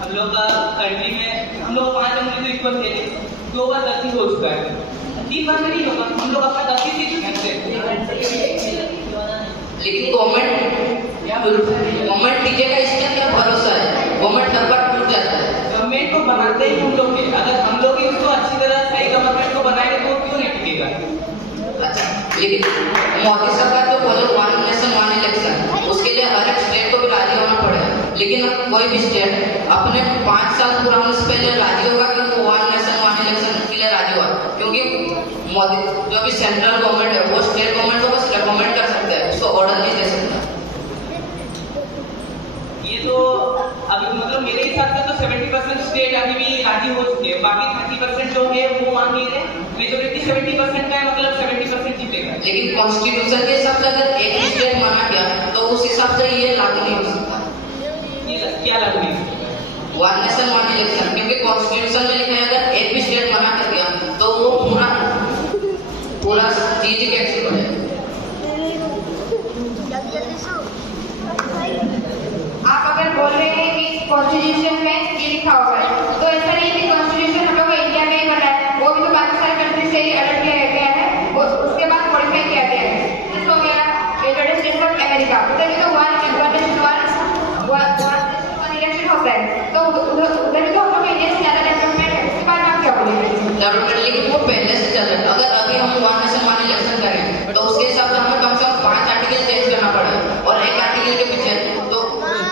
हम लोग का कंट्री में हम लोग 5 उंगली तो इक्वल थे, 2 बार गलती हो चुका है, 3 बार में नहीं होगा, हम लोग अपना गलती से क्यों करते हैं? लेकिन गवर्नमेंट टिकेगा इसका क्या भरोसा है? गवर्नमेंट हर बार टूट जाता है। गवर्नमेंट को बनाते ही हम लोग, अगर हम लोग ही उसको अच्छी तरह सही गवर्नमेंट को बनाएंगे तो क्यों नहीं टिकेगा? अच्छा, लेकिन मोदी सरकार जो बोले वन नेशन वन इलेक्शन, उसके लिए हर एक स्टेट को भी राजी होना पड़ेगा, लेकिन कोई भी स्टेट अपने 5 साल पूरा उसके लिए राजी होगा कि वो वन नेशन वन इलेक्शन के लिए राजी हुआ, क्योंकि मोदी जो भी सेंट्रल गवर्नमेंट है वो स्टेट गवर्नमेंट को बस रिकमेंड कर सकता है, उसको ऑर्डर नहीं दे सकता। ये तो अभी मतलब मेरे हिसाब से तो 70% स्टेट अभी भी राजी हो चुके हैं, बाकी 30% जो है वो मान नहीं रहे, मेजोरिटी 70% का है, मतलब 70% जीतेगा। लेकिन कॉन्स्टिट्यूशन के हिसाब से अगर एक ही स्टेट माना गया तो उस हिसाब से ये लागू नहीं हो सकता। ये क्या लागू नहीं हो सकता? वन नेशन वन इलेक्शन, क्योंकि कॉन्स्टिट्यूशन में लिखा है अगर एक भी स्टेट मना कर दिया तो वो पूरा चीज ही कैंसिल हो जाएगा। आप अगर बोल रहे हैं कि कॉन्स्टिट्यूशन में ये लिखा होगा, तो ऐसा नहीं है कि कॉन्स्टिट्यूशन हम लोग का इंडिया में ही बना है, वो भी तो बाकी सारे कंट्री से ही अलग किया गया है, उसके बाद मॉडिफाई किया गया है। जैसे हो गया यूनाइटेड स्टेट्स ऑफ अमेरिका, उधर भी तो वन इलेक्शन होता है, तो उधर भी तो हम लोग इंडिया से ज्यादा डेवलपमेंट है, उसके बाद आप क्या बोलेंगे? डेवलपमेंट लेकिन वो पहले से चल रहा है। अगर अभी हम वन नेशन वन इलेक्शन करें तो उसके हिसाब से हमें कम से कम 5 आर्टिकल चेंज करना पड़ेगा, और एक आर्टिकल के पीछे तो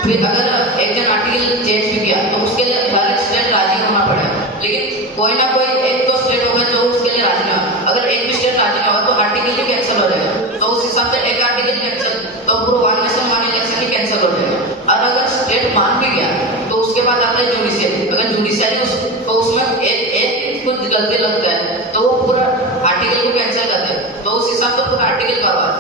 फिर अगर एक जन आर्टिकल चेंज भी किया तो उसके लिए हर एक स्टेट राजी होना पड़ेगा, लेकिन कोई ना कोई एक तो स्टेट होगा जो उसके लिए राजी नहीं होगा। अगर एक भी स्टेट राजी नहीं होगा तो आर्टिकल ही कैंसिल हो जाएगा, तो उस हिसाब से एक आर्टिकल कैंसिल तो पूरा वन नेशन वन इलेक्शन ही कैंसिल हो जाएगा। और अगर स्टेट मान भी गया तो उसके बाद आता है जुडिशियरी, अगर जुडिशियरी तो उसमें एक कुछ गलती लगता है तो वो पूरा आर्टिकल को कैंसिल करते हैं, तो उस हिसाब से पूरा आर्टिकल बर्बाद।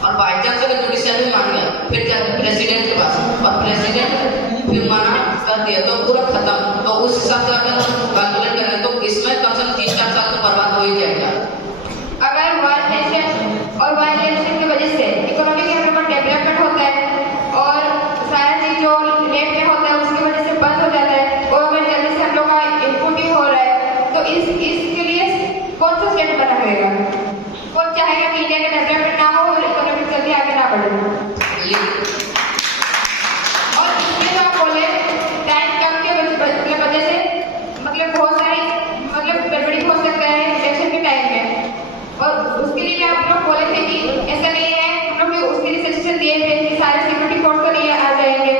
और बाई चांस अगर जुडिशियरी मान गया फिर क्या प्रेसिडेंट के पास, और प्रेसिडेंट फिर मना कर दिया तो पूरा खत्म। तो उस हिसाब से अगर हम कैलकुलेट करें तो इसमें कम से कम 3-4 साल तो बर्बाद हो ही जाएगा। अगर वन नेशन और वन इलेक्शन की वजह से इकोनॉमी के ऊपर डेवलपमेंट होता है और सारा चीज जो नेट में होता है उसकी वजह से बंद हो जाता है और अगर जल्दी से हम लोग का इनपुट ही हो रहा है तो इसके लिए कौन सा स्टेट बना रहेगा? कौन चाहेगा कि इंडिया का डेवलपमेंट ना हो और इकोनॉमी जल्दी आगे ना बढ़े? और इसमें जो आप बोले टाइम कम के वजह से मतलब बहुत सारी मतलब गड़बड़ी हो सकता है इलेक्शन के टाइम में और उसके लिए आप लोग बोले थे कि ऐसा नहीं है, हम लोग उसके लिए सजेशन दिए थे कि सारे सिक्योरिटी फोर्स तो नहीं आ जाएंगे,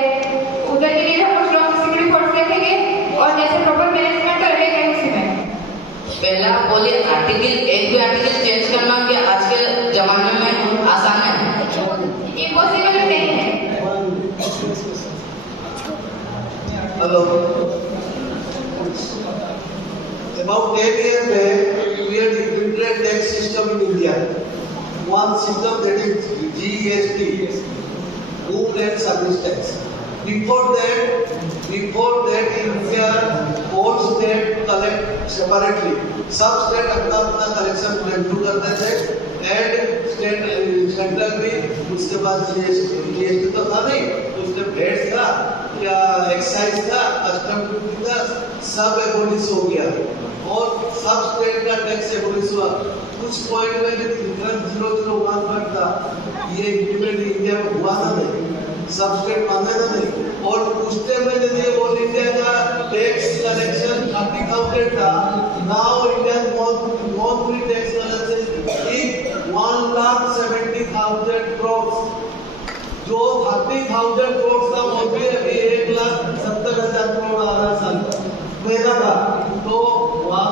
उधर के लिए हम लोग स्ट्रॉन्ग सिक्योरिटी फोर्स रखेंगे और जैसे प्रॉपर मैनेजमेंट तो रहेगा उसमें। पहले आप बोलिए आर्टिकल, एक भी आर्टिकल चेंज करना कि आज के जमाने में आसान है, ये पॉसिबल नहीं है। Hello, about 10 years back, we had implemented tax system in India. One system that is GST, Goods and Service Tax. Before that, India all state collect separately. सब स्टेट अपना कलेक्शन रेवेन्यू करते थे and state central भी उसके बाद GST तो था नहीं, उसके वेट था या एक्साइज था, कस्टम ड्यूटी था, सब एबोलिश हो गया और सब स्टेट का टैक्स एबोलिश हुआ। कुछ पॉइंट में भी 001 था, ये इम्प्लीमेंट इंडिया में हुआ ना नहीं, सब स्टेट माने ना नहीं और उस टाइम में यदि ऑल इंडिया का टैक्स कलेक्शन 30,000 था, now India monthly tax collection is 1,70,000 crores, जो 30,000 crores का मंथली अभी 1,70,000 करोड़ आ रहा साल महीना का। तो वहाँ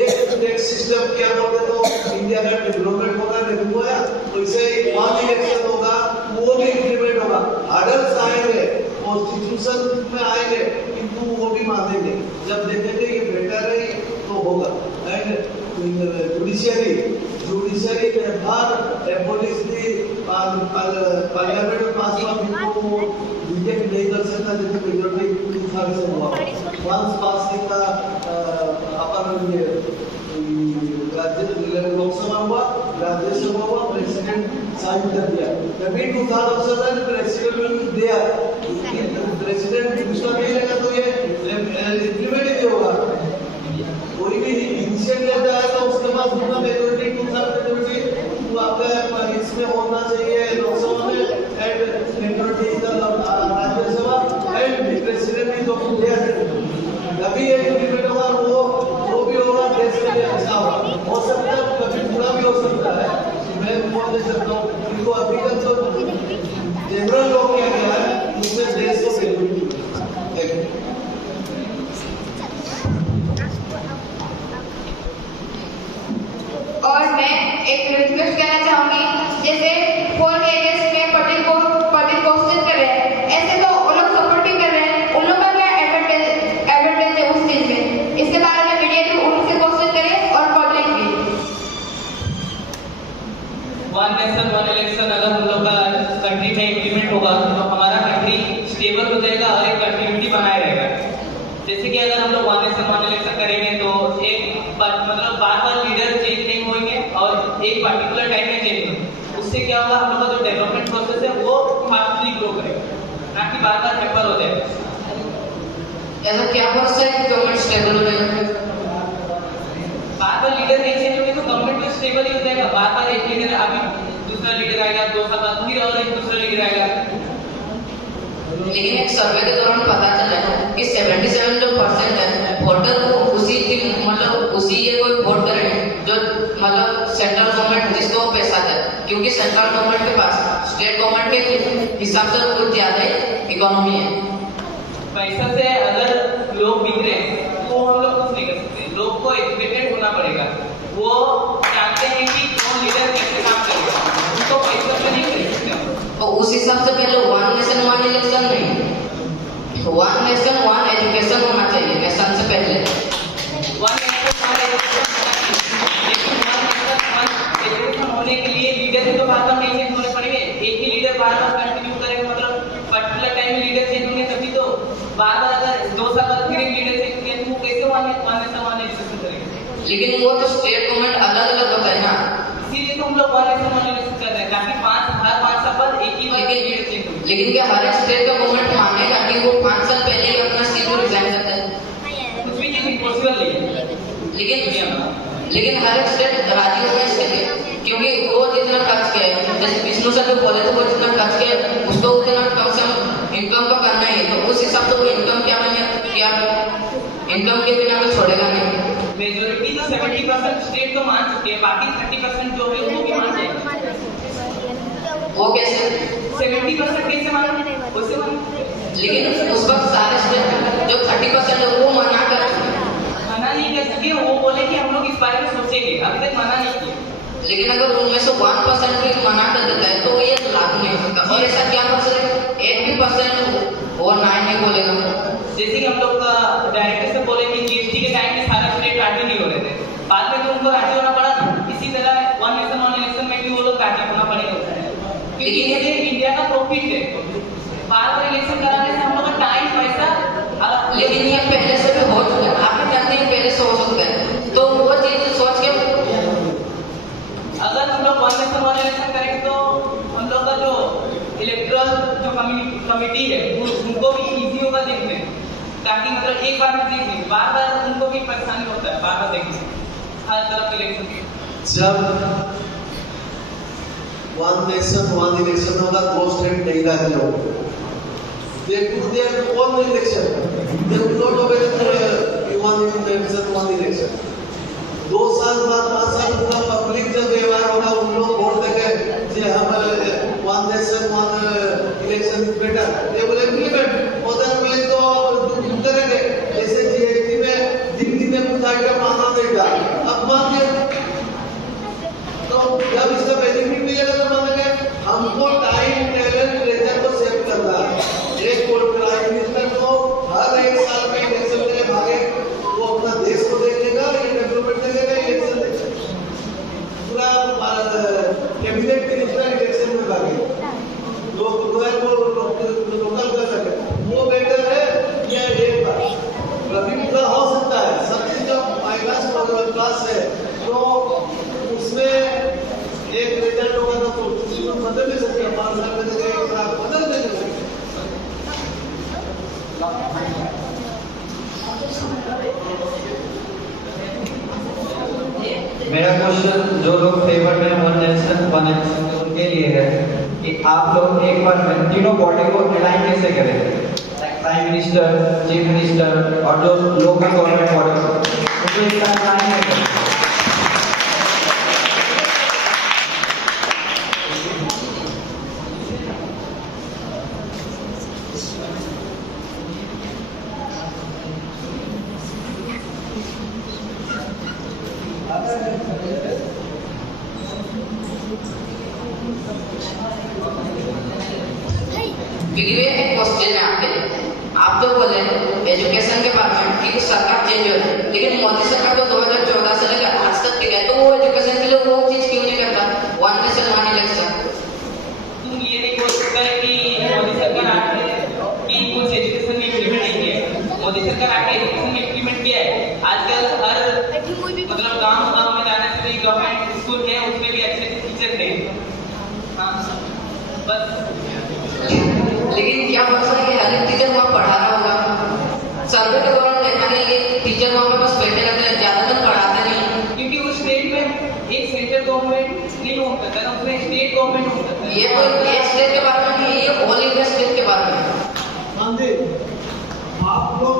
एक टैक्स सिस्टम क्या बोलते तो इंडिया का डेवलपमेंट होगा, रेवेन्यू आया तो इसे वन इलेक्शन होगा, वो भी इम्प्लीमेंट होगा, अडल्ट आएंगे, कॉन्स्टिट्यूशन में आएंगे, किंतु वो भी मानेंगे, जब देखेंगे ये बेटर है तो होगा। एंड जुडिशरी में हर एबोलिश दी पार्लियामेंट में पास हुआ बिल को रिजेक्ट नहीं कर सकता जैसे मेजॉरिटी 2/3 से हुआ। वंस पासिंग का अपन ये राज्य लोकसभा हुआ, राज्यसभा हुआ, प्रेसिडेंट साइन कर दिया, तभी 2/3 प्रेसिडेंट विल दिया, प्रेसिडेंट दूसरा नहीं लेगा तो ये इम्प्लीमेंट ही होगा। कोई भी इनिशिएट लेता है तो उसके बाद पूरा मेजॉरिटी 2/3 मेजॉरिटी तो आपका इसमें होना चाहिए लोकसभा में and majority Rajya Sabha and president भी तो दिया तभी ये इम्प्लीमेंट होगा, वो भी होगा, देश के लिए अच्छा होगा। हो सकता है कभी बुरा भी हो सकता है, मैं बोल दे सकता हूँ, क्योंकि अभी तक तो जनरल लोग क्या किया है उसमें देश को बेनिफिट। और मैं एक रिक्वेस्ट करना चाहूंगी, जैसे 4 एरियाज में पब्लिक क्वेश्चन कर रहे हैं, ऐसे तो वो लोग सपोर्ट भी कर रहे हैं, उन लोगों का क्या एडवांटेज है उस चीज में, इसके बारे में मीडिया भी उनसे क्वेश्चन करे और पब्लिक भी। वन नेशन वन इलेक्शन अगर हम लोग का कंट्री में इम्प्लीमेंट होगा तो हमारा कंट्री स्टेबल हो जाएगा और एक कंटिन्यूटी बनाए रहेगा। जैसे कि अगर हम लोग वन नेशन वन इलेक्शन करेंगे तो एक मतलब बार लीडर चेंज नहीं होंगे और एक पर्टिकुलर टाइम में चेंज होंगे, उससे क्या होगा हम लोग का जो डेवलपमेंट प्रोसेस है वो फास्टली ग्रो करेगा, ना कि बार हैम्पर हो जाएगा। ऐसा क्या प्रोसेस है कि गवर्नमेंट स्टेबल हो जाएगा? बार लीडर नहीं चेंज होंगे तो गवर्नमेंट भी स्टेबल ही हो जाएगा। बार एक लीडर अभी दूसरा लीडर आएगा, 2 साल बाद फिर और एक दूसरा लीडर आएगा। लेकिन एक सर्वे के दौरान पता चला कि 77% है वोटर को उसी की मतलब उसी ये कोई वोट करें जो मतलब सेंट्रल गवर्नमेंट जिसको पैसा दे, क्योंकि सेंट्रल गवर्नमेंट के पास स्टेट गवर्नमेंट के हिसाब से कुछ ज्यादा इकोनॉमी है। पैसा से अगर लोग बिगड़े तो हम लोग कुछ नहीं कर सकते, लोग को एजुकेटेड होना पड़ेगा, वो जानते हैं कि कौन लीडर कैसे काम करेगा, उनको पैसा से नहीं कर सकते। तो उस हिसाब से पहले वन नेशन वन इलेक्शन नहीं, वन नेशन वन एजुकेशन होना चाहिए नेशन से पहले। वन नेशन वन एजुकेशन होने के लिए लीडर तो बार बार नहीं चेंज होने पड़ेंगे, एक ही लीडर बार बार कंटिन्यू करेगा, मतलब पर्टिकुलर टाइम में लीडर चेंज होंगे तभी तो बार बार अगर 2 साल बाद फिर एक लीडर चेंज किया तो वो कैसे वन नेशन करेंगे? लेकिन वो तो स्टेट गवर्नमेंट अलग अलग बताए ना, इसीलिए तो हम लोग वन नेशन कर रहे हैं ताकि 5 साल बाद एक ही बार लीडर चेंज हो। लेकिन क्या हर एक स्टेट का गवर्नमेंट मानेगा कि वो 5 साल पहले ही अपना सीट को रिजाइन करता है? कुछ भी ये इम्पॉसिबल नहीं है। लेकिन हर एक स्टेट राजी हो गया इसके लिए, क्योंकि वो जितना खर्च किया है, जैसे विष्णु सर जो बोले थे वो जितना खर्च किया है उसको उतना कम से कम इनकम का करना ही है, तो उस हिसाब से वो इनकम क्या मैंने किया, इनकम के बिना तो छोड़ेगा नहीं। मेजोरिटी तो 70% स्टेट तो मान चुके हैं, बाकी 30% जो है वो भी मान जाएगा। वो कैसे 70% कैसे माने? वैसे माने। लेकिन उस वक्त सारे स्टेट जो 30% है वो मना नहीं कर सके, वो बोले कि हम लोग इस बारे में सोचेंगे, अभी तक मना नहीं किया। लेकिन अगर उनमें से 1% भी मना कर देता है तो ये लागू नहीं होता, और ऐसा क्या परसेंट 1% और नहीं बोलेगा। जैसे कि हम लोग डायरेक्टर से बोले कि जीएसटी के टाइम में सारे स्टेट राजी नहीं हो रहे थे, बाद में तो उनको राजी होना पड़ा ना। इसी तरह वन नेशन वन इलेक्शन में भी वो लोग राजी होना पड़ेगा, क्योंकि ये इंडिया का प्रॉफिट है। बार बार इलेक्शन कराने से हम लोग का टाइम पैसा, लेकिन ये पहले से भी हो चुका है, आपने जानते हैं पहले से हो सकता है, तो वो चीज सोच के अगर हम लोग वन नेशन वन इलेक्शन करेंगे तो हम लोग का जो इलेक्टोरल जो कमिटी है उनको भी इजी होगा देखने, ताकि मतलब एक बार में देख लें, बार बार उनको भी परेशानी होता है बार बार देखने हर तरफ इलेक्शन। जब वन नेशन वन इलेक्शन होगा 2 स्टेट नहीं रहेंगे, they put their own election. They will not obey one nation one election. 2 साल बाद 5 साल पूरा पब्लिक जब व्यवहार होगा उन लोग वोट देंगे कि हम one nation one election is better, ये will implement। otherwise तो करेंगे जैसे जीएसटी में दिल्ली में कुछ आइटम माना देगा, अब मान दिया तो जब इसका बेनिफिट मिलेगा तो मानेंगे। हमको टाइम टैलेंट लेजर को सेव करना है। एक प्राइम मिनिस्टर को हर 1 साल में इलेक्शन के लिए भागे, वो अपना देश को देखेगा, ये डेवलपमेंट देखेगा, इलेक्शन देखेगा। पूरा कैबिनेट मिनिस्टर इलेक्शन में भागे, लोग लोकल कर सके, वो बेटर है या एक बार रबी पूरा हो सकता है। सब चीज जब माइनस क्लास है तो उसमें एक रिजल्ट होगा तो बदल नहीं सकते, 5 साल में बदल नहीं सकते। मेरा क्वेश्चन जो लोग फेवर में वन नेशन वन इलेक्शन उनके लिए है कि आप लोग एक बार में तीनों बॉडी को अलाइन कैसे करें, प्राइम मिनिस्टर, चीफ मिनिस्टर और जो लोकल गवर्नमेंट बॉडी उनको एक साथ अलाइन करें। क्वेश्चन है आपके लिए, आप तो बोले एजुकेशन के बारे में कि सरकार चेंज हो रही है, लेकिन मोदी सरकार तो 2014 से लेकर आज तक टिका है, तो वो एजुकेशन के लिए वो चीज क्यों नहीं करता, वन नेशन वन इलेक्शन? तुम ये नहीं बोल सकता है कि मोदी सरकार आके कि कुछ एजुकेशन में इम्प्लीमेंट नहीं किया। मोदी सरकार आके एजुकेशन में इम्प्लीमेंट किया है। आजकल हर मतलब गांव में जाने से भी गवर्नमेंट स्कूल है, उसमें भी अच्छे टीचर है। हाँ बस। लेकिन क्या पता है कि हर एक टीचर वहाँ पढ़ा रहा होगा? सर्वे के दौरान देखा गया कि टीचर वहाँ पे बस बैठे रहते हैं, ज्यादातर पढ़ाते नहीं, क्योंकि उस स्टेट में एक सेंट्रल गवर्नमेंट नहीं हो सकता ना, उसमें स्टेट गवर्नमेंट हो सकता है। ये कोई एक स्टेट के बारे में नहीं, ये ऑल इंडिया स्टेट के बारे में। आप लोग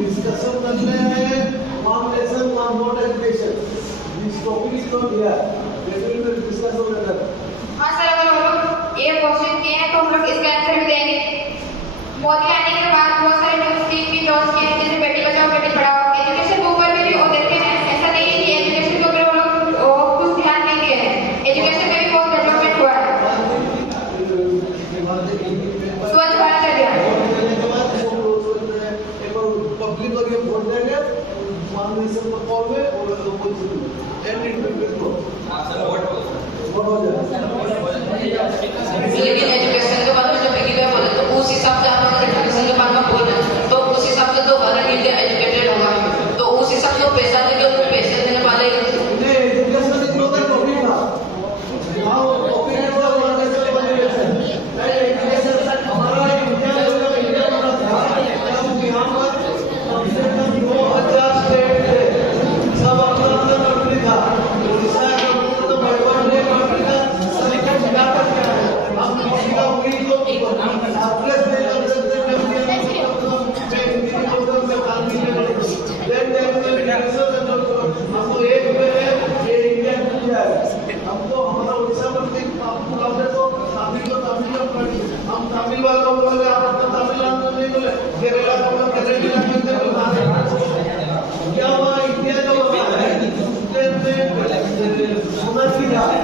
डिस्कशन कर रहे हैं one nation one vote education, this topic is not here, definitely discussion कर रहे हैं। हाँ सर, अगर हम लोग ये क्वेश्चन किए हैं तो हम लोग इसका आंसर भी देंगे। मोदी आने के बाद बहुत सारे न्यूज स्कीम भी लॉन्च किए हैं, जैसे बेटी बचाओ बेटी पढ़ाओ। एजुकेशन के ऊपर भी वो देखते हैं, ऐसा नहीं है कि एजुकेशन के ऊपर वो लोग कुछ ध्यान नहीं दिए हैं, एजुकेशन में भी बहुत डेवलपमेंट हुआ है। स्वच्छ भारत अभियान पब्लिक और ये वोट देंगे वन नेशन पर कॉल में और and it will go vote हो जाएगा। लेकिन एजुकेशन के बारे में जो बिकी बोले तो उस हिसाब से आप Then there will be resource and also हमको एक में ये इंडिया मिल जाए हमको हमारा उड़ीसा में आपको लगे तो तमिल हम तमिल वालों को बोले आप अपना तमिल नाम नहीं बोले केरला को बोले केरला में क्या हुआ इंडिया का हुआ है सुना की जाए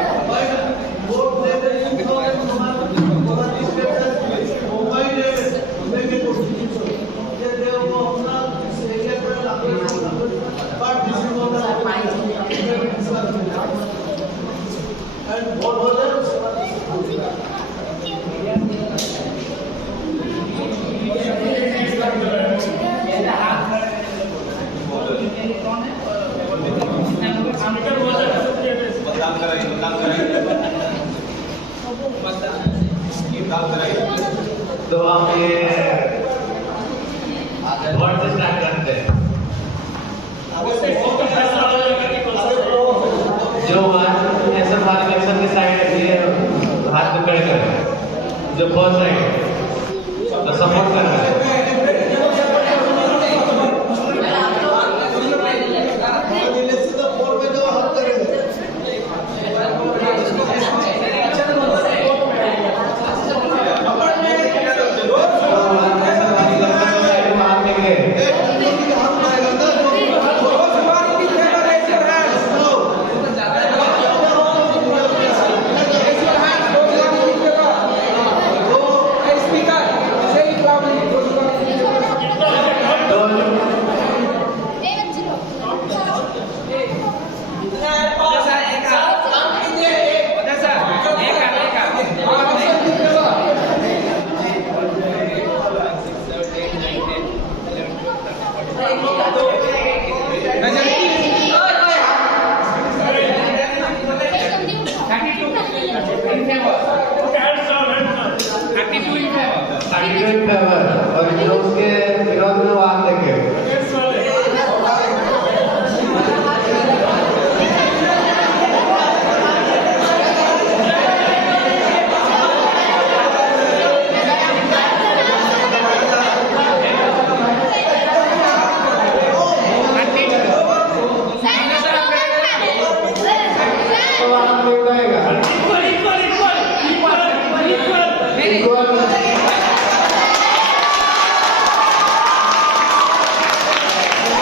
वोट देते हैं हमारा स्टेट मुंबई ने के कोशिश ये देव को अपना एरिया पर लागू but this is not and what was तो आप ये वर्ड से स्टार्ट करते हैं जो ऐसा बात इलेक्शन की साइड ये हाथ पकड़ कर जो फर्स्ट साइड तो सपोर्ट कर रहा है